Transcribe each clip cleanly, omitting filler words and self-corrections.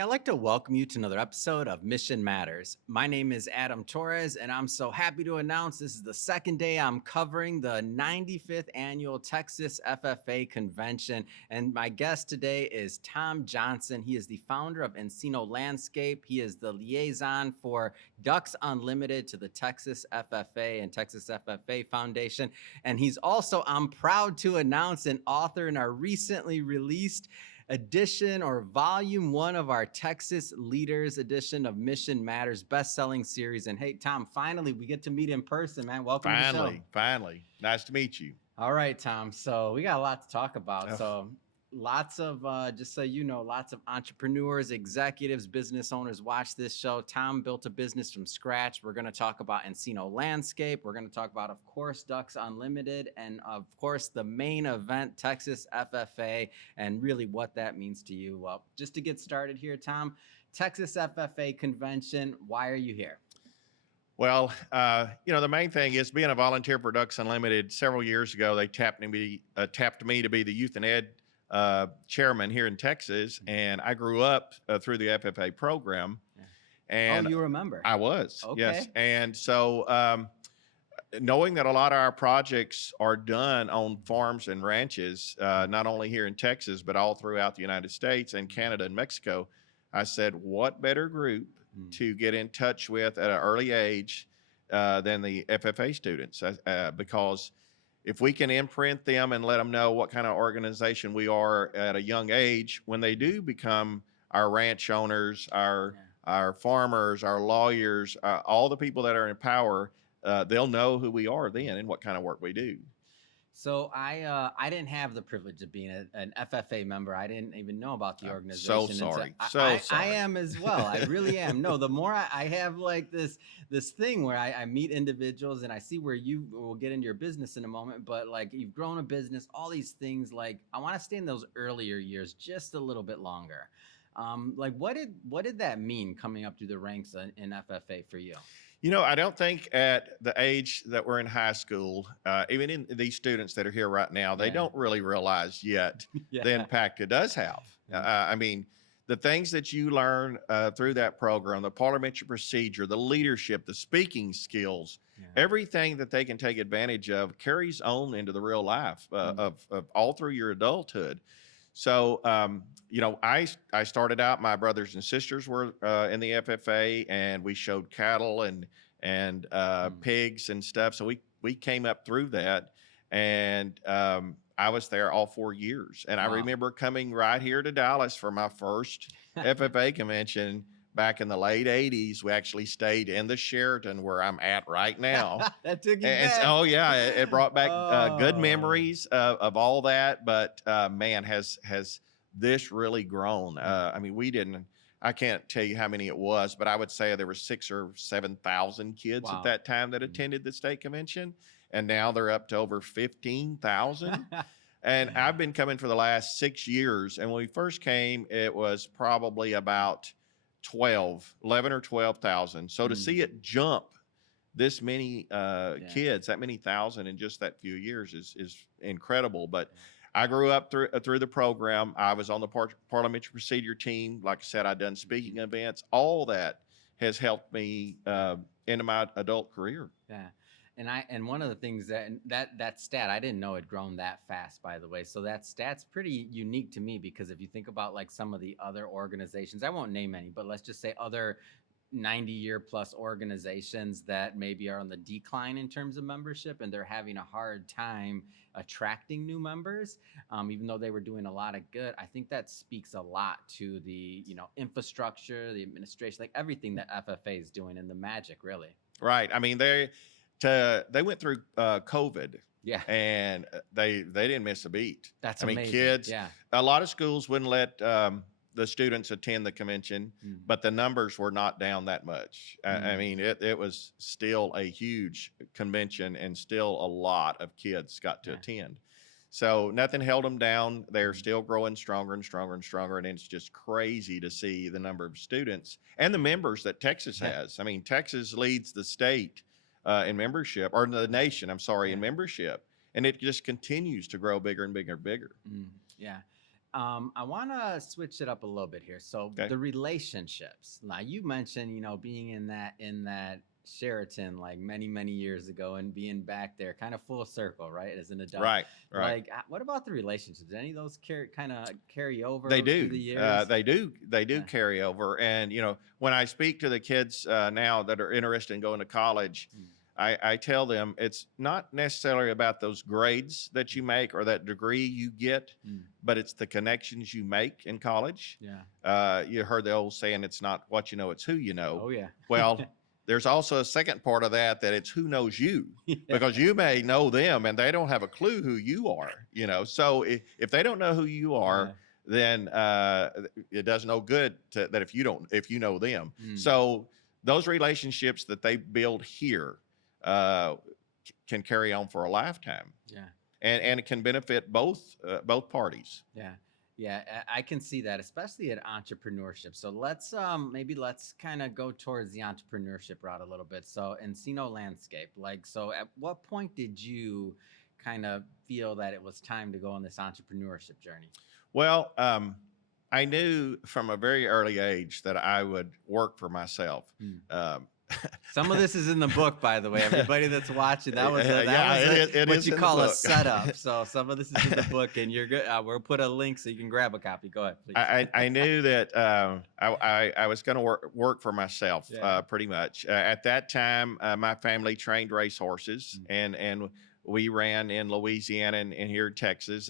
I'd like to welcome you to another episode of Mission Matters. My name is Adam Torres, and I'm so happy to announce this is the second day I'm covering the 95th annual Texas FFA convention. And my guest today is Tom Johnson. He is the founder of Encino Landscape. He is the liaison for Ducks Unlimited to the Texas FFA and Texas FFA Foundation. And he's also, I'm proud to announce, an author in our recently released edition or volume one of our Texas Leaders edition of Mission Matters best-selling series. And hey, Tom, finally we get to meet in person, man. Welcome to the show. Finally. Nice to meet you. All right, Tom. So we got a lot to talk about. Oh. So lots of, just so you know, lots of entrepreneurs, executives, business owners watch this show. Tom built a business from scratch. We're going to talk about Encino Landscape. We're going to talk about, of course, Ducks Unlimited, and of course, the main event, Texas FFA, and really what that means to you. Well, just to get started here, Tom, Texas FFA convention, why are you here? Well, the main thing is being a volunteer for Ducks Unlimited. Several years ago, they tapped me to be the youth and ed chairman here in Texas, and I grew up through the FFA program. Yeah. And you remember? I was, okay. Yes. And so knowing that a lot of our projects are done on farms and ranches, not only here in Texas, but all throughout the United States and Canada and Mexico, I said, what better group to get in touch with at an early age than the FFA students? Because if we can imprint them and let them know what kind of organization we are at a young age, when they do become our ranch owners, our farmers, our lawyers, all the people that are in power, they'll know who we are then and what kind of work we do. So I didn't have the privilege of being an FFA member. I didn't even know about the organization. So sorry. I am as well. I really am. No, the more I have like this thing where I meet individuals and I see where you will get into your business in a moment, but like you've grown a business, all these things, like I want to stay in those earlier years just a little bit longer. Like what did that mean coming up through the ranks in FFA for you? I don't think at the age that we're in high school, even in these students that are here right now, they don't really realize yet the impact it does have. I mean, the things that you learn through that program, the parliamentary procedure, the leadership, the speaking skills, everything that they can take advantage of carries on into the real life of all through your adulthood. So, I started out, my brothers and sisters were in the FFA, and we showed cattle and pigs and stuff. So we came up through that, and I was there all 4 years. And I remember coming right here to Dallas for my first FFA convention back in the late 80s. We actually stayed in the Sheraton where I'm at right now. That took you and back. Oh yeah, it brought back good memories of all that. But man, has this really grown? I mean, I can't tell you how many it was, but I would say there were 6,000 or 7,000 kids at that time that attended the state convention, and now they're up to over 15,000. And I've been coming for the last 6 years. And when we first came, it was probably about 11 or 12,000. So to see it jump this many kids, that many thousand in just that few years is incredible. But I grew up through the program. I was on the parliamentary procedure team. Like I said, I'd done speaking events. All that has helped me into my adult career. Yeah. And one of the things that stat, I didn't know it grown that fast, by the way. So that stat's pretty unique to me, because if you think about like some of the other organizations, I won't name any, but let's just say other 90-year plus organizations that maybe are on the decline in terms of membership, and they're having a hard time attracting new members, even though they were doing a lot of good. I think that speaks a lot to the infrastructure, the administration, like everything that FFA is doing, and the magic, really. Right. I mean, they went through COVID. Yeah. And they didn't miss a beat. That's amazing. Amazing. Kids, a lot of schools wouldn't let the students attend the convention, but the numbers were not down that much. I mean, it was still a huge convention, and still a lot of kids got to attend. So nothing held them down. They're still growing stronger and stronger and stronger. And it's just crazy to see the number of students and the members that Texas has. I mean, Texas leads the state in membership, or the nation, I'm sorry, in membership. And it just continues to grow bigger and bigger and bigger. Yeah. I want to switch it up a little bit here. So Okay. the relationships. Now you mentioned, being in that Sheraton like many years ago and being back there, kind of full circle, right? As an adult, Right. Right. like what about the relationships? Any of those carry They over through do. the years? They do Yeah, carry over. And when I speak to the kids now that are interested in going to college, mm, I tell them it's not necessarily about those grades that you make or that degree you get, mm, but it's the connections you make in college. yeah. You heard the old saying, "It's not what you know, it's who you know." Oh yeah. Well, there's also a second part of that it's who knows you, Yeah. because you may know them and they don't have a clue who you are. So if they don't know who you Yeah. are, then it does no good that if you know them. Mm, So those relationships that they build here uh, can carry on for a lifetime, yeah. and it can benefit both parties. Yeah. Yeah, I can see that, especially at entrepreneurship. So let's kind of go towards the entrepreneurship route a little bit. So Encino landscape, like, so at what point did you kind of feel that it was time to go on this entrepreneurship journey? Well, I knew from a very early age that I would work for myself. Hmm. Um, Some of this is in the book, by the way. Everybody that's watching, that was it what is you in the call a book. setup. So some of this is in the book, and you're good. We'll put a link so you can grab a copy. Go ahead, please. I knew that I was going to work for myself, Yeah. pretty much. At that time, my family trained racehorses, and we ran in Louisiana and here in Texas,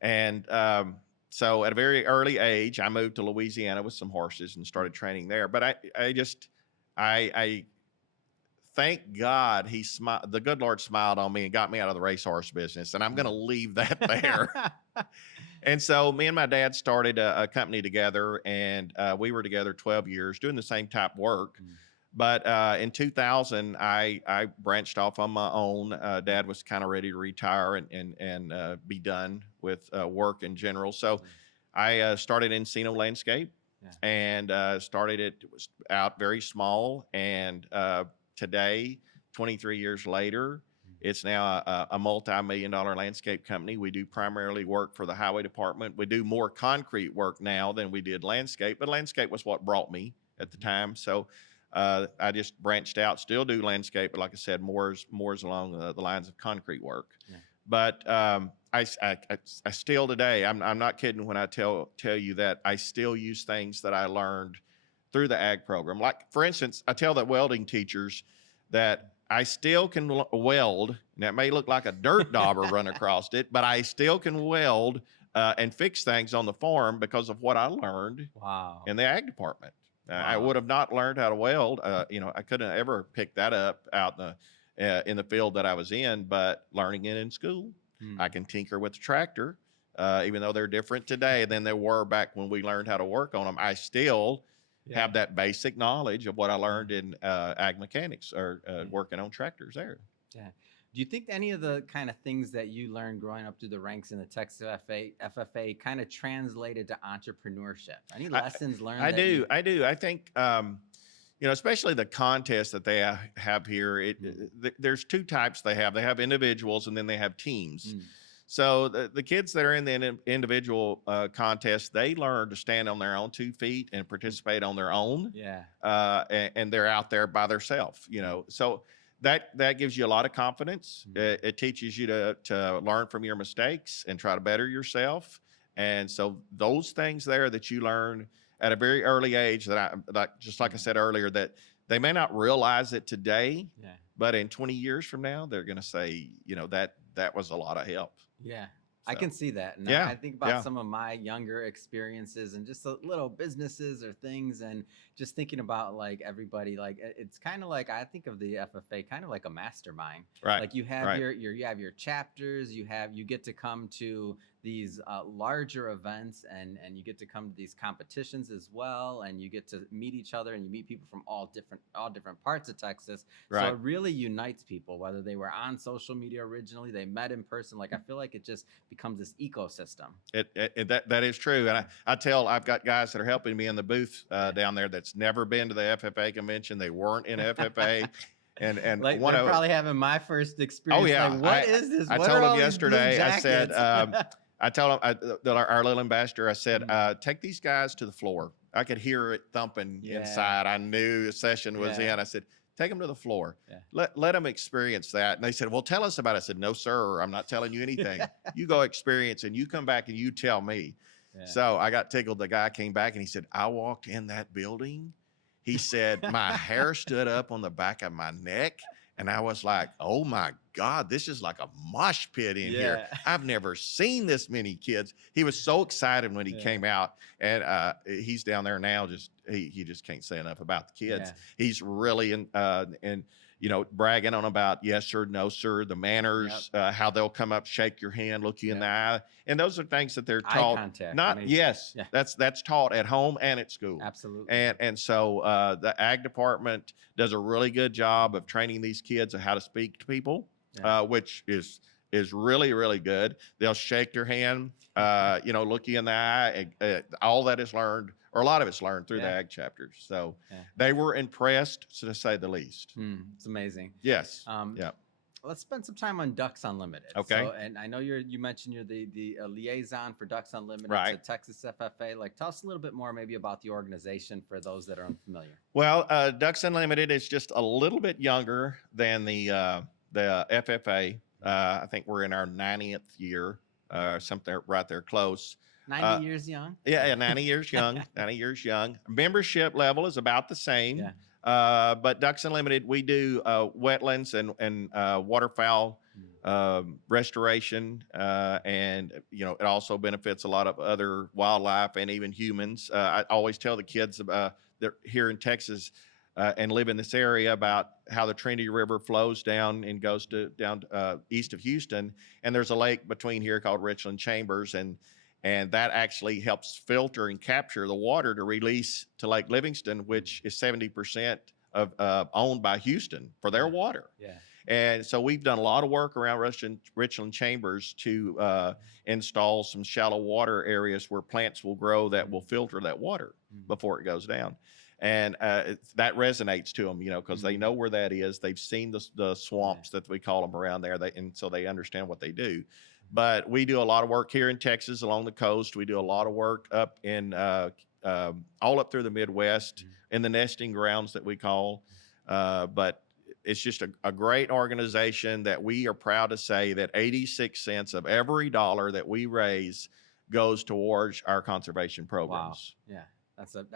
and so at a very early age, I moved to Louisiana with some horses and started training there. But I thank God the good Lord smiled on me and got me out of the racehorse business, and I'm going to leave that there. And so me and my dad started a company together, and we were together 12 years doing the same type work. But in 2000, I branched off on my own. Dad was kind of ready to retire and be done with work in general. So I started Encino Landscape, Yeah. and started it. It was out very small, and today, 23 years later, it's now a multi-million-dollar landscape company. We do primarily work for the highway department. We do more concrete work now than we did landscape, but landscape was what brought me at the time. So I just branched out, still do landscape, but like I said, more is along the lines of concrete work. Yeah. But I still today, I'm not kidding when I tell you that I still use things that I learned through the ag program. Like, for instance, I tell the welding teachers that I still can weld, and that may look like a dirt dauber run across it, but I still can weld and fix things on the farm because of what I learned in the ag department. I would have not learned how to weld. I couldn't have ever picked that up out in the field that I was in, but learning it in school, I can tinker with the tractor, even though they're different today than they were back when we learned how to work on them. I still have that basic knowledge of what I learned in ag mechanics or working on tractors there. Yeah. Do you think any of the kind of things that you learned growing up through the ranks in the Texas FFA kind of translated to entrepreneurship? Any lessons learned? I do. I think, especially the contests that they have here, there's two types they have. They have individuals and then they have teams. So the kids that are in the individual contest, they learn to stand on their own 2 feet and participate on their own. Yeah. And they're out there by themselves, So that gives you a lot of confidence. It teaches you to learn from your mistakes and try to better yourself. And so those things there that you learn at a very early age just like I said earlier, that they may not realize it today, but in 20 years from now, they're going to say, that was a lot of help. Yeah. So, I can see that. And yeah, I think about some of my younger experiences and just little businesses or things, and just thinking about like everybody, like it's kind of like, I think of the FFA kind of like a mastermind. Right. Like you have right. you have your chapters, you get to come to these larger events, and you get to come to these competitions as well, and you get to meet each other, and you meet people from all different parts of Texas. Right. So it really unites people, whether they were on social media originally, they met in person. Like I feel like it just becomes this ecosystem. That is true. And I've got guys that are helping me in the booth down there that's never been to the FFA convention. They weren't in FFA. And like one they're probably having my first experience. Oh yeah. Like, what is this? I What told are all them these yesterday, blue I said, jackets? I told him, our little ambassador, I said, take these guys to the floor. I could hear it thumping inside. I knew a session was in. I said, take them to the floor. Let them experience that. And they said, well, tell us about it. I said, no, sir, I'm not telling you anything. You go experience and you come back and you tell me. So I got tickled. The guy came back and he said, I walked in that building. He said, my hair stood up on the back of my neck. And I was like, oh my God, this is like a mosh pit in here. I've never seen this many kids. He was so excited when he came out, and he's down there now. He just can't say enough about the kids. He's really bragging on about yes sir, no sir, the manners, how they'll come up, shake your hand, look you in the eye, and those are things that they're taught. Eye contact. Not that's taught at home and at school. Absolutely. And so the ag department does a really good job of training these kids on how to speak to people, which is really, really good. They'll shake your hand, look you in the eye. All that is learned, or a lot of it's learned through the ag chapters. So they were impressed, to say the least. It's amazing. Yes. Let's spend some time on Ducks Unlimited. Okay. So, and I know you mentioned you're the liaison for Ducks Unlimited to Texas FFA. Like, tell us a little bit more maybe about the organization for those that are unfamiliar. Well, Ducks Unlimited is just a little bit younger than the FFA. I think we're in our 90th year, something right there close. 90 years young? Yeah, 90 years young, 90 years young. Membership level is about the same. But Ducks Unlimited, we do wetlands and waterfowl restoration, and it also benefits a lot of other wildlife and even humans. I always tell the kids that here in Texas and live in this area about how the Trinity River flows down and goes down east of Houston, and there's a lake between here called Richland Chambers, and that actually helps filter and capture the water to release to Lake Livingston, which is 70% owned by Houston for their water. And so we've done a lot of work around Richland Chambers to install some shallow water areas where plants will grow that will filter that water before it goes down. And that resonates to them, because they know where that is. They've seen the swamps that we call them around there, and so they understand what they do. But we do a lot of work here in Texas along the coast. We do a lot of work up in all up through the Midwest in the nesting grounds that we call. But it's just a great organization that we are proud to say that 86 cents of every dollar that we raise goes towards our conservation programs. Wow. Yeah. That's huge.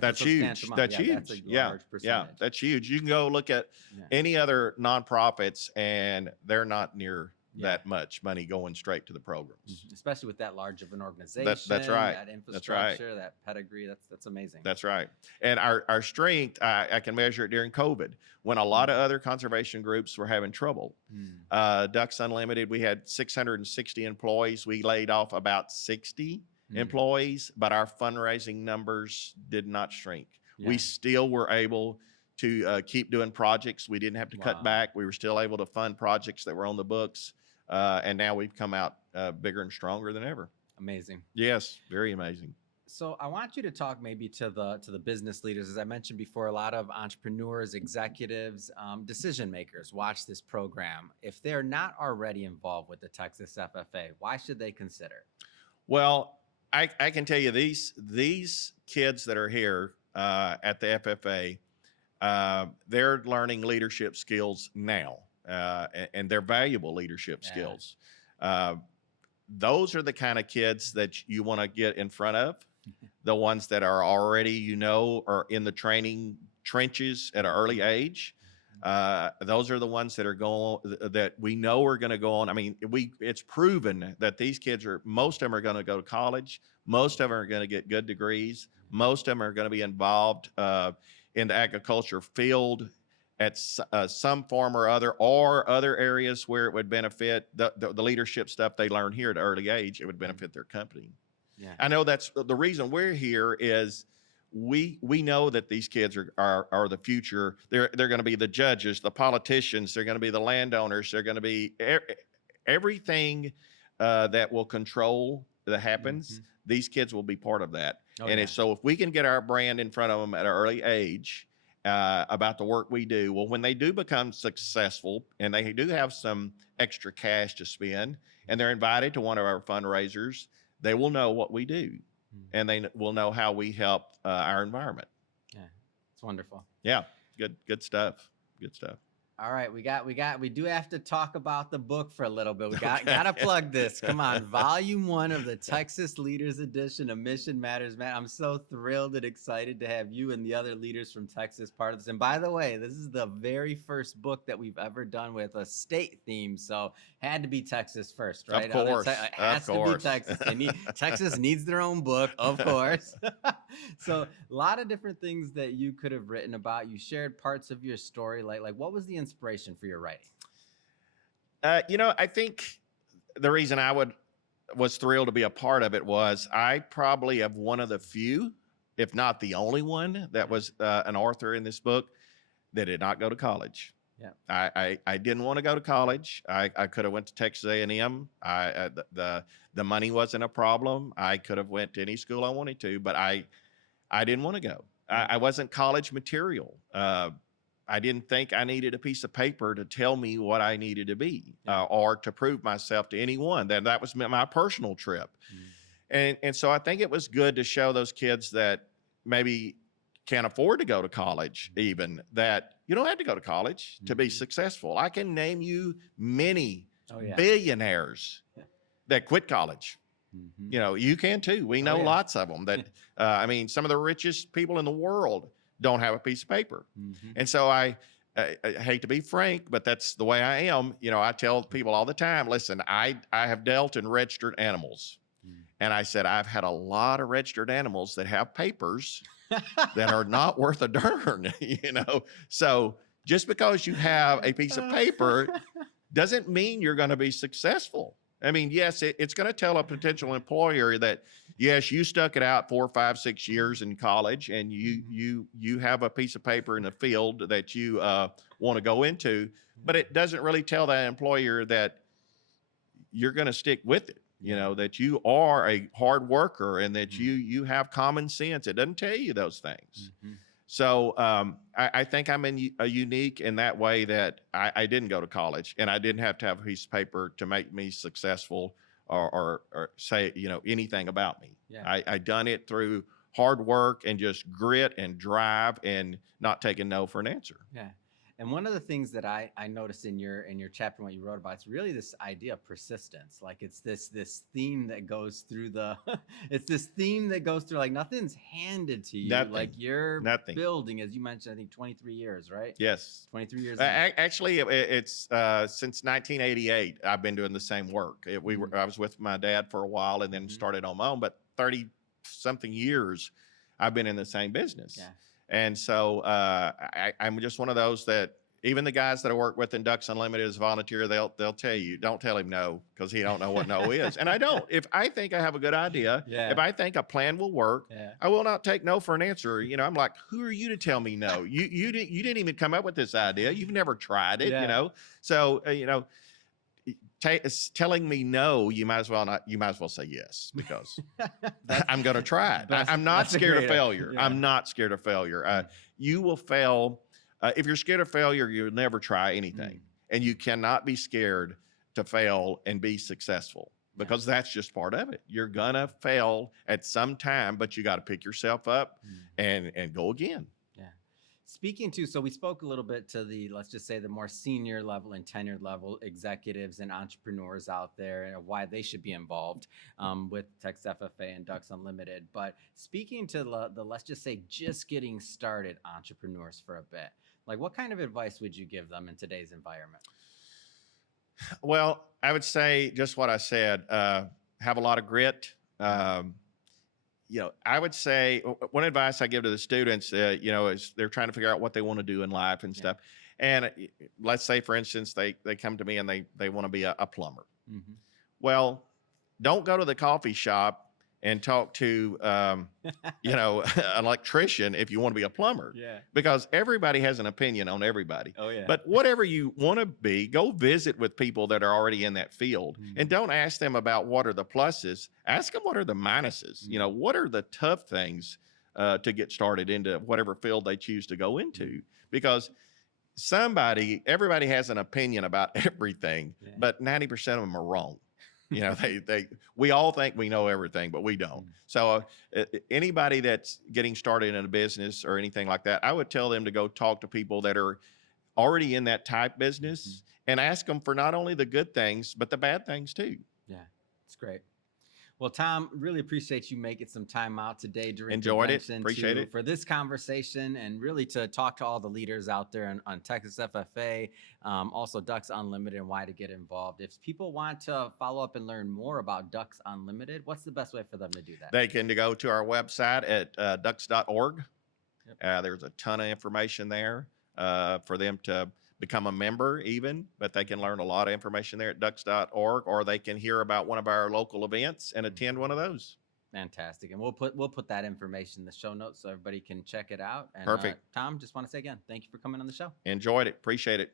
That's huge. That's a large percentage. That's huge. You can go look at any other nonprofits, and they're not near that much money going straight to the programs, especially with that large of an organization. That's right. That infrastructure, that pedigree. That's amazing. That's right. And our strength, I can measure it during COVID when a lot of other conservation groups were having trouble. Ducks Unlimited, we had 660 employees. We laid off about 60 employees, but our fundraising numbers did not shrink. We still were able to keep doing projects. We didn't have to cut back. We were still able to fund projects that were on the books. And now we've come out bigger and stronger than ever. Amazing. Yes, very amazing. So I want you to talk maybe to the business leaders. As I mentioned before, a lot of entrepreneurs, executives, decision makers watch this program. If they're not already involved with the Texas FFA, why should they consider? Well, I can tell you these kids that are here at the FFA, they're learning leadership skills now, and they're valuable leadership skills. Those are the kind of kids that you want to get in front of, the ones that are already, are in the training trenches at an early age. Those are the ones that that we know are going to go on. I mean, it's proven that these kids most of them are going to go to college. Most of them are going to get good degrees. Most of them are going to be involved in the agriculture field at some form or other areas where it would benefit the leadership stuff they learn here at an early age. It would benefit their company. I know that's the reason we're here is we know that these kids are the future. They're going to be the judges, the politicians. They're going to be the landowners. They're going to be everything that will control that happens. These kids will be part of that. So if we can get our brand in front of them at an early age about the work we do. Well, when they do become successful and they do have some extra cash to spend and they're invited to one of our fundraisers, they will know what we do and they will know how we help our environment. Yeah, it's wonderful. Yeah, good stuff. Good stuff. All right, we do have to talk about the book for a little bit. We gotta plug this. Come on, Volume 1 of the Texas Leaders Edition of Mission Matters, man. I'm so thrilled and excited to have you and the other leaders from Texas part of this. And by the way, this is the very first book that we've ever done with a state theme, so had to be Texas first, right? Of course, it has to be Texas. Texas needs their own book, of course. So a lot of different things that you could have written about. You shared parts of your story, like what was the inspiration for your writing? I think the reason I was thrilled to be a part of it was I probably have one of the few, if not the only one, that was an author in this book that did not go to college. Yeah, I didn't want to go to college. I could have went to Texas A&M. The money wasn't a problem. I could have went to any school I wanted to, but I didn't want to go. I wasn't college material. I didn't think I needed a piece of paper to tell me what I needed to be or to prove myself to anyone. That was my personal trip. And so I think it was good to show those kids that maybe can't afford to go to college, even that you don't have to go to college to be successful. I can name you many billionaires that quit college. You can too. We know lots of them that, some of the richest people in the world don't have a piece of paper. And so I hate to be frank, but that's the way I am. I tell people all the time, listen, I have dealt in registered animals. And I said, I've had a lot of registered animals that have papers that are not worth a darn, So just because you have a piece of paper doesn't mean you're going to be successful. Yes, it's going to tell a potential employer that, yes, you stuck it out 4, 5, 6 years in college and you have a piece of paper in the field that you want to go into, but it doesn't really tell that employer that you're going to stick with it. That you are a hard worker and that you have common sense. It doesn't tell you those things. So I think I'm unique in that way that I didn't go to college and I didn't have to have a piece of paper to make me successful or say, anything about me. Yeah. I done it through hard work and just grit and drive and not taking no for an answer. Yeah. And one of the things that I noticed in your chapter, what you wrote about, it's really this idea of persistence. Like it's this theme that goes through like nothing's handed to you. Nothing. Like you're building, as you mentioned, I think 23 years, right? Yes. 23 years. Actually, it's since 1988, I've been doing the same work. I was with my dad for a while and then started on my own, but 30 something years, I've been in the same business. Yeah. And so I'm just one of those that even the guys that I work with in Ducks Unlimited as a volunteer, they'll tell you, don't tell him no, because he don't know what no is. And I don't. If I think I have a good idea, if I think a plan will work, I will not take no for an answer. I'm like, who are you to tell me no? You didn't even come up with this idea. You've never tried it, So, telling me no, you might as well say yes, because I'm going to try it. I'm not scared of failure. I'm not scared of failure. You will fail. If you're scared of failure, you'll never try anything. And you cannot be scared to fail and be successful, because that's just part of it. You're going to fail at some time, but you got to pick yourself up and go again. Speaking to, so we spoke a little bit to let's just say the more senior level and tenured level executives and entrepreneurs out there and why they should be involved with Texas FFA and Ducks Unlimited. But speaking to the let's just say just getting started entrepreneurs for a bit, like what kind of advice would you give them in today's environment? Well, I would say just what I said, have a lot of grit. I would say one advice I give to the students, is they're trying to figure out what they want to do in life and stuff. And let's say, for instance, they come to me and they want to be a plumber. Well, don't go to the coffee shop and talk to, an electrician if you want to be a plumber. Because everybody has an opinion on everybody. But whatever you want to be, go visit with people that are already in that field. And don't ask them about what are the pluses. Ask them what are the minuses. What are the tough things to get started into whatever field they choose to go into, because everybody has an opinion about everything, Yeah. but 90% of them are wrong. We all think we know everything, but we don't. So anybody that's getting started in a business or anything like that, I would tell them to go talk to people that are already in that type business and ask them for not only the good things, but the bad things too. Yeah, it's great. Well, Tom, really appreciate you making some time out today during Enjoyed it. convention Appreciate it. for this conversation and really to talk to all the leaders out there on Texas FFA, also Ducks Unlimited and why to get involved. If people want to follow up and learn more about Ducks Unlimited, what's the best way for them to do that? They can go to our website at ducks.org. Yep. There's a ton of information there for them to become a member even, but they can learn a lot of information there at ducks.org, or they can hear about one of our local events and attend one of those. Fantastic. And we'll put that information in the show notes so everybody can check it out. And Perfect. Tom, just want to say again, thank you for coming on the show. Enjoyed it. Appreciate it.